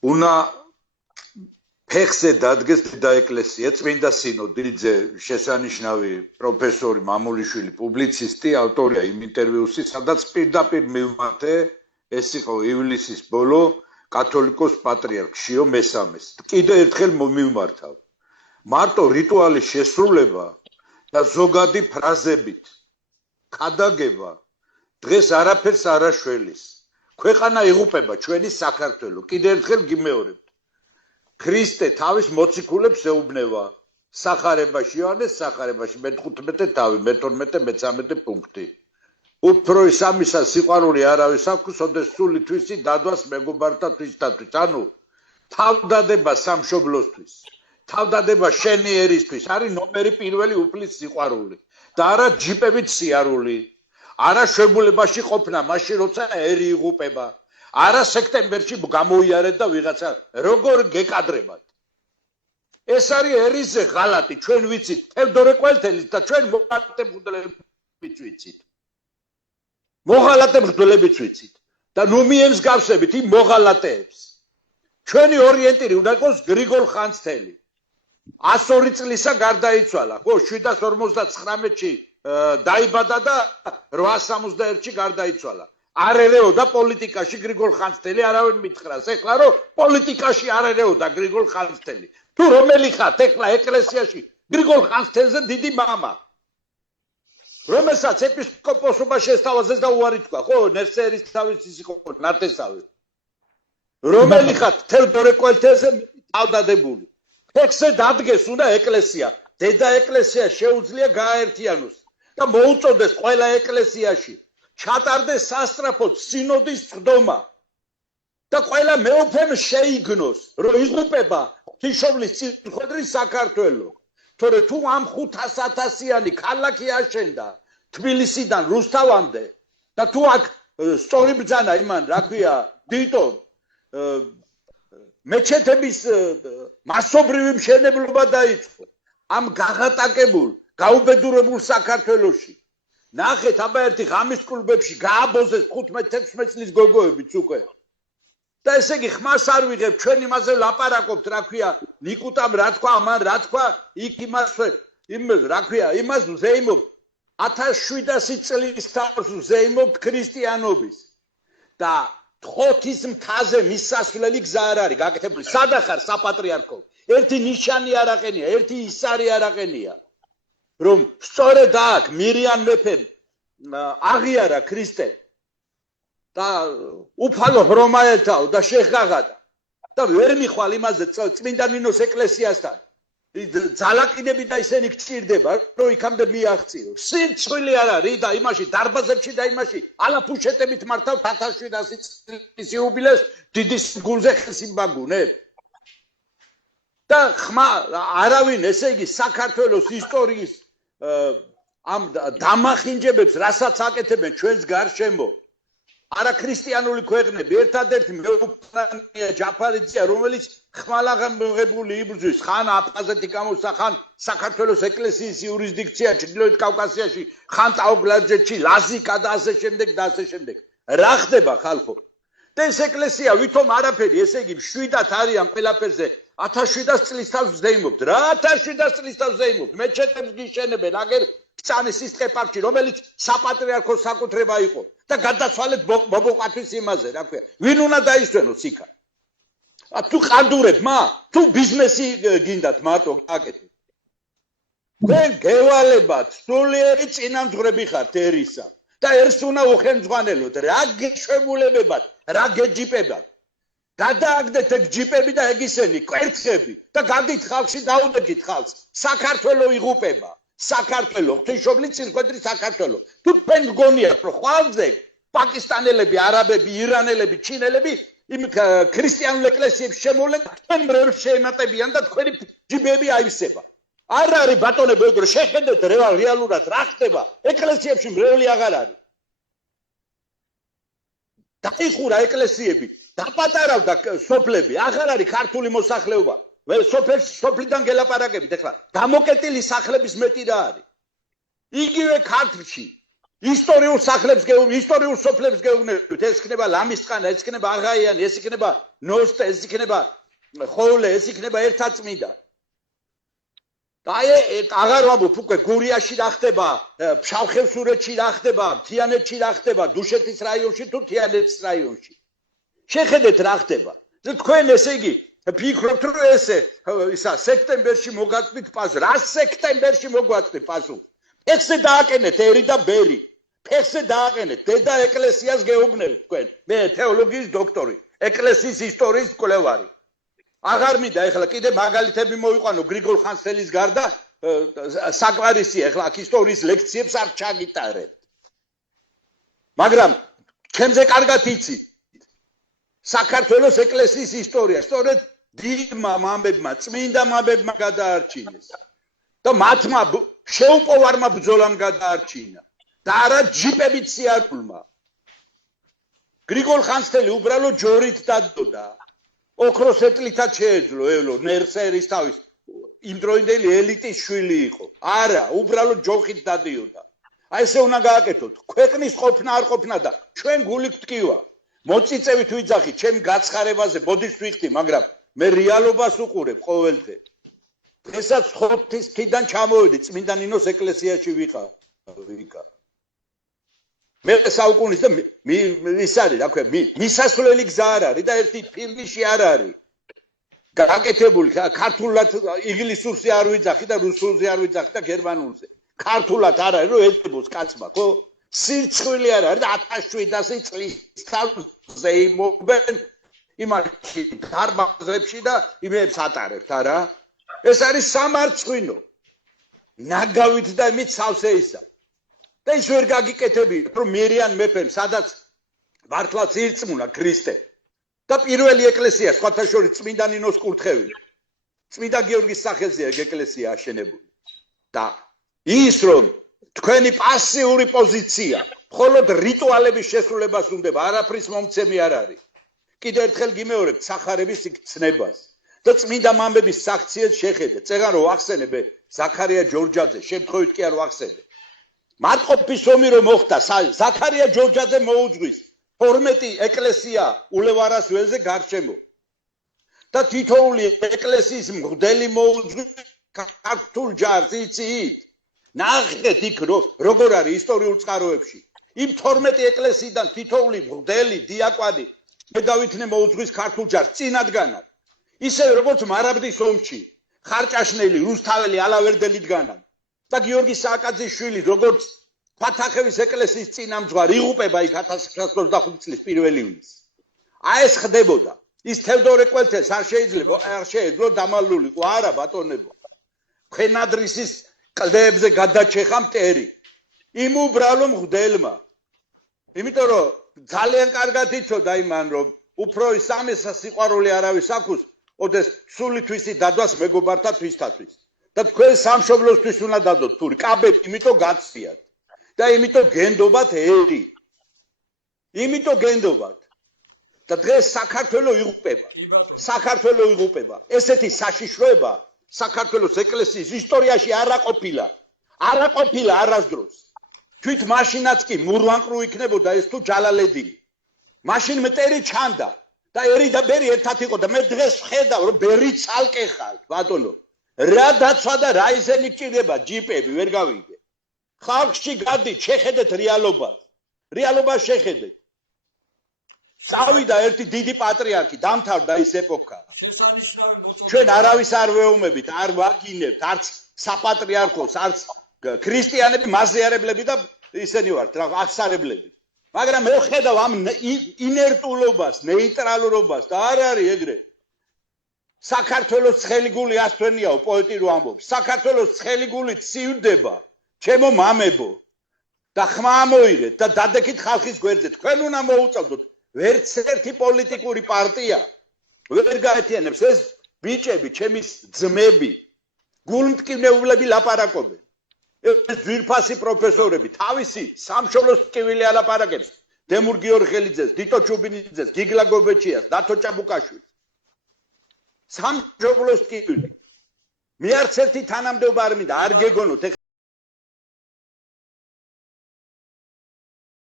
უნდა ფეხზე დადგეს და ეკლესია წმინდა სინოდი შესანიშნავი პროფესორი მამულიშვილი პუბლიცისტი ავტორია იმ ინტერვიუსის სადაც პირდაპირ მივმართე ეს იყო ივლისის ბოლო კათოლიკოს პატრიარქ შიო მესამეს კიდევ ერთხელ მივმართავ მარტო რიტუალის შესრულება და ზოგადი ფრაზებით ქადაგება დღეს არაფერს არ აშველის ქვეყანა იღუპება ჩვენი საქართველო კიდევ ერთხელ გიმეორებ ქრისტე თავის მოციქულებს ეუბნება სახარებაში იოანეს სახარებაში მე-15 თავი მე-12 მე-13 პუნქტი უფრო ის ამისა სიყვარული არავის აქვს ოდესმე სული თვისი დადვას მეგობართა თვისთათვის ანუ თავდადება სამშობლოსთვის თავდადება შენი ერისთვის არის ნომერი პირველი უფლის სიყვარული და არა ჯიპებით სიარული არა შვებულებაში ყოფნა მაშინ როცა ერი იღუპება არა სექტემბერში გამოიარეთ და ვიღაცა როგორ გეკადრებათ ეს არისერიზე ღალატი ჩვენ ვიცით თევდორე ყველთელის და ჩვენ მოღალატებულებიც ვიცით მოღალატებულებიც ვიცით და ნუ მიემსგავსებით იმ მოღალატეებს ჩვენი ორიენტირი უნდა იყოს გრიგოლ ხანძთელი 102 წლისა გარდაიცვალა ხო 759-ში დაიბადა და 861-ში გარდაიცვალა არ ერეოდა პოლიტიკაში გრიგოლ ხანძთელი არავინ მითხრას ეხლა რომ პოლიტიკაში არ ერეოდა გრიგოლ ხანძთელი თუ რომელი ხართ ეხლა ეკლესიაში გრიგოლ ხანძთელზე დიდი მამა რომელსაც ეპისკოპოსობა შესთავაზეს და უარი თქვა ხო ნერსერის თავის ის იყო ნათესავი რომელი ხართ თევდორე ყველთელზე თავდადებული ფეხზე დადგეს უნდა ეკლესია დედა ეკლესია შეუძლია გააერთიანოს და მოუწოდეს ყველა ეკლესიაში ჩატარდეს სასტრაფოდ სინოდის წვდომა და ყველა მეუფემ შეიგნოს რომ იღუპება ღვთისმშობლის წინხვედრი საქართველო თორე თუ ამ 500,000-იანი ქალაქი აშენდა თბილისიდან რუსთავამდე და თუ აქ სწორი ბრძანა იმან რა ქვია დიტო მეჩეთების მასობრივი მშენებლობა დაიწყო ამ გაღატაკებულ გაუბედურებულ საქართველოში ნახეთ აბა ერთი ღამის კლუბებში გააბოზეს 15-16 წლის გოგოებიც უკვე და ესე იგი ხმას არ ვიღებ ჩვენ იმაზე ლაპარაკობთ რა ქვია ნიკუტამ რა თქვა ამან რა თქვა იქ იმას რა ქვია იმას ზეიმობ 1700 წლის თავს ზეიმობ ქრისტიანობის და თხოთის მთაზე მისასვლელი გზა არ არის გაკეთებული სადახარ საპატრიარქო ერთი ნიშანი არ აყენია ერთი ისარი არ აყენია რომ სწორედ აქ მირიან მეფემ აღიარა ქრისტე და უფალო ჰრომაელთაო და შეხაღადა და ვერ მიხვალ იმაზე წმინდა ნინოს ეკლესიასთან ძალაკინები და ისინი გჭირდება რომ იქამდე მიაღწიო სიცხვილი არ არის და იმაში დარბაზებში და იმაში ალაფუშეტებით მართავ 1700 წლის იუბილეს დიდი გულზე ხსიმბაგუნებ და ხმა არავინ ესე იგი საქართველოს ისტორიის ამ დამახინჯებებს რასაც აკეთებენ ჩვენს გარშემო არა ქრისტიანული ქვეყნები ერთადერთი მეუფრანია ჯაფარიძეა რომელიც ხმალაღებული იბრძვის ხან აფხაზეთი გამოსა ხან საქართველოს ეკლესიის იურისდიქცია ჩრდილოეთ კავკასიაში ხან ტაოგლაძეში ლაზიკა და ასე შემდეგ რა ხდება ხალხო და ეს ეკლესია ვითომ არაფერი ესე იგი მშვიდად არიან ყველაფერზე 1700 წლის თავს ზეიმობთ რა 1700 წლის თავს ზეიმობთ მეჩეთებს გიშენებენ აგერ წანისის ტყეპარკში რომელიც საპატრიარქოს საკუთრება იყო და გადაცვალეთ მობოყათვის იმაზე რა ქვია ვინ უნდა დაისვენოს იქა თუ ყანდურებ მა თუ ბიზნესი გინდათ მარტო გაკეთეთ თქვენ გევალებათ სულიერი წინამძღვრები ხართ ერისა და ერს უნდა უხელმძღვანელოთ რა გეშვებულებებად რა გეჯიპებად გადააგდეთ ეგ ჯიპები და ეგ ისენი კვერცხები და გადით ხალხში დაუდეგით ხალხს საქართველო იღუპება საქართველო ღვთისმშობლის წინხვედრი საქართველო თუ თქვენ გგონიათ რომ ხვალზე პაკისტანელები არაბები ირანელები ჩინელები იმ ქრისტიანულ ეკლესიებს შემოვლენ თქვენ მრევლს შეემატებიან და თქვენი ჯიბები აივსება არ არის ბატონებო ეგრე შეხედეთ რეალურად რა ხდება ეკლესიებში მრევლი აღარ არის დაიხურა ეკლესიები დაპატარავდა სოფლები აღარ არის ქართული მოსახლეობა სოფლიდან გელაპარაკებით ეხლა გამოკეტილი სახლების მეტი რა არის იგივე ქართლში ისტორიულ სახლებს ისტორიულ სოფლებს გეუბნებით, ეს იქნება ლამისყანა, ეს იქნება აღაიანი, ეს იქნება ნოსტე, ეს იქნება ხოლე, ეს იქნება ერთაწმინდა. და აღარ ვამბობ უკვე გურიაში რა ხდება, ფშავ-ხევსურეთში რა ხდება, თიანეთში რა ხდება, დუშეთის რაიონში თუ თიანეთის რაიონში. შეხედეთ რა ხდება. თქვენ ესე იგი ფიქრობთ რომ ესე ისა სექტემბერში მოგაწვით პასუხი. რა სექტემბერში მოგვაწვით პასუხი? ფეხზე დააკენეთ ერი და ბერი. ფეხზე დააკენეთ დედა ეკლესიას გეუბნებით თქვენ. მე თეოლოგიის დოქტორი, ეკლესიის ისტორიის მკვლევარი. აღარ მინდა ეხლა კიდე მაგალითები მოვიყვანო გრიგოლ ხანძთელის გარდა საკვარისია ეხლა აქ ისტორიის ლექციებს არ ჩაგიტარებთ. მაგრამ ჩემზე კარგად იცი საქართველოს ეკლესიის ისტორია, სწორედ დიდმა მამებმა, წმინდა მამებმა გადაარჩინეს და მათმა შეუპოვარმა ბრძოლამ გადაარჩინა და არა ჯიპებით სიარულმა. გრიგოლ ხანძთელი უბრალოდ ჯორით დადოდა. ოქროსეტლითაც შეეძლო ელო ნერსერის თავის იმდროინდელი ელიტის შვილი იყო. არა, უბრალოდ ჯოხით დადიოდა. აი ესე უნდა გააკეთოთ. ქვეყნის ყოფნა არ ყოფნა და ჩვენ გულით ვტკივა. მოწიწევით ვიძახით, ჩემ გაცხარებაზე ბოდიშს ვიხდი, მაგრამ მე რეალობას უყურებ ყოველდღე. დღესაც ხოთის ქიდან ჩამოვედი, წმინდა ნინოს ეკლესიაში ვიყავ. მე საუკუნის და ის არის, რა ქვია, მისასვლელი გზა არ არის და ერთი ფირნიში არ არის. გაკეთებული ქართულად ინგლისურზე არ ვიძახი და რუსულზე არ ვიძახი და გერმანულზე. ქართულად არ არის რომ ეწებოს კაცმა, ხო? სირცხვილი არ არის და 1700 წლის თავზე იმობენ იმაში დარბაზებში და იმებს ატარებთ, არა? ეს არის სამარცხვინო. ნაგავით და იმით სავსე ისა. და ის ვერ გაგიკეთებია, რომ მერიან მეფემ, სადაც მართლაც ირწმუნა ქრისტე. და პირველი ეკლესია, სხვათა შორის წმინდა ნინოს კურთხევი. წმინდა გიორგის სახელზეა ეკლესია აშენებული. და ის რომ თქვენი პასიური პოზიცია, მხოლოდ რიტუალების შესრულებას უნდება, არაფრის მომცემი არ არის. კიდევ ერთხელ გიმეორებთ სახარების იქცნებას და წმინდა მამების საქციელს შეხედეთ. წეგან რომ ვახსენებ ზაქარია ჯორჯაძე, შემთხვევით კი არ ვახსენებ. მარტყოფის ომი რომ მოხდა, ზაქარია ჯორჯაძე მოუძღვის 12 ეკლესია ულევარას ველზე გარშემო. და თითოეული ეკლესიის მღვდელი მოუძღვის ქართულ ჯარს, იცით? ნახეთ იქ როგორ არის ისტორიულ წყაროებში. იმ 12 ეკლესიიდან თითოეული მღვდელი, დიაკვანი დავითნე მოუძღვის ქართულ ჯარს წინადგანად. ისევე როგორც მარაბდის ომში ხარჭაშნელი, რუსთაველი, ალავერდელიდგანან. და გიორგი სააკაძის შვილი როგორც ფათახევის ეკლესიის წინამძღვარი იღუპება იქ 1925 წლის 1 ივნისს. აი ეს ხდებოდა. ის თევდორე კველთელს არ შეეძლო დამალულიყო, არა ბატონებო. ხენადრისის კლდეებზე გადაჩეხა მტერი. იმ უბრალო მღვდელმა. იმიტომ რომ ძალიან კარგად იცოდა იმან რომ უფრო სამესა სიყვარული არავის აქვს, ოდეს სული თვისი დადვას მეგობართა თვისთათვის. და თქვენ სამშობლოსთვის უნდა დადოთ თური კაბები, იმიტომ გაცდიათ. და იმიტომ გენდობათ ერი. იმიტომ გენდობათ. და დღეს საქართველოს იღუპება. საქართველოს იღუპება. ესეთი საშიშროება საქართველოს ეკლესიის ისტორიაში არ აყოფილა. არ აყოფილა არასდროს. თვით მაშინაც კი მურვანყრუ იქნებოდა ეს თუ ჯალალედინი. მაშინ მტერი ჩანდა და ერი და ბერი ერთად იყო და მე დღეს ვხედავ რომ ბერი ცალკე ხალხ, ბატონო. რა დაცვა და რა ისენი გჭირდება ჯიპები ვერ გავიგე. ხალხში გადით, შეხედეთ რეალობას. რეალობას შეხედეთ. წავიდა ერთი დიდი პატრიარქი, დამთავრდა ის ეპოქა. ჩვენ არავის არ ვეუბნებით, არ ვაგინებთ, არც საპატრიარქოს, არც ქრისტიანები, მაზიარებლები და ისენი ვართ, რა აღსარებლები. მაგრამ მე ვხედავ ამ ინერტულობას, ნეიტრალურობას და არ არის ეგრე. საქართველოს ცხელი გული ასთვენიაო, პოეტი რო ამბობს. საქართველოს ცხელი გული ცივდება, ჩემო მამებო. და ხმა ამოიღეთ და დადექით ხალხის გვერდზე. თქვენ უნდა მოუწევდოთ ვერც ერთი პოლიტიკური პარტია ვერ გაერთიანებს ეს ბიჭები, ჩემი ძმები, გულმტკივნეულები ლაპარაკობენ. ეს ძვირფასი პროფესორები თავისი სამშობლოს ტკივილი ალაპარაკებს. დემურ გიორღელიძეს, დიტო ჩუბინიძეს, გიგლა გობეჩიას, დათო ჭაბუკაშვილს. სამშობლოს ტკივილი. მე არც ერთი თანამდებობა არ მინდა, არ გეგონოთ.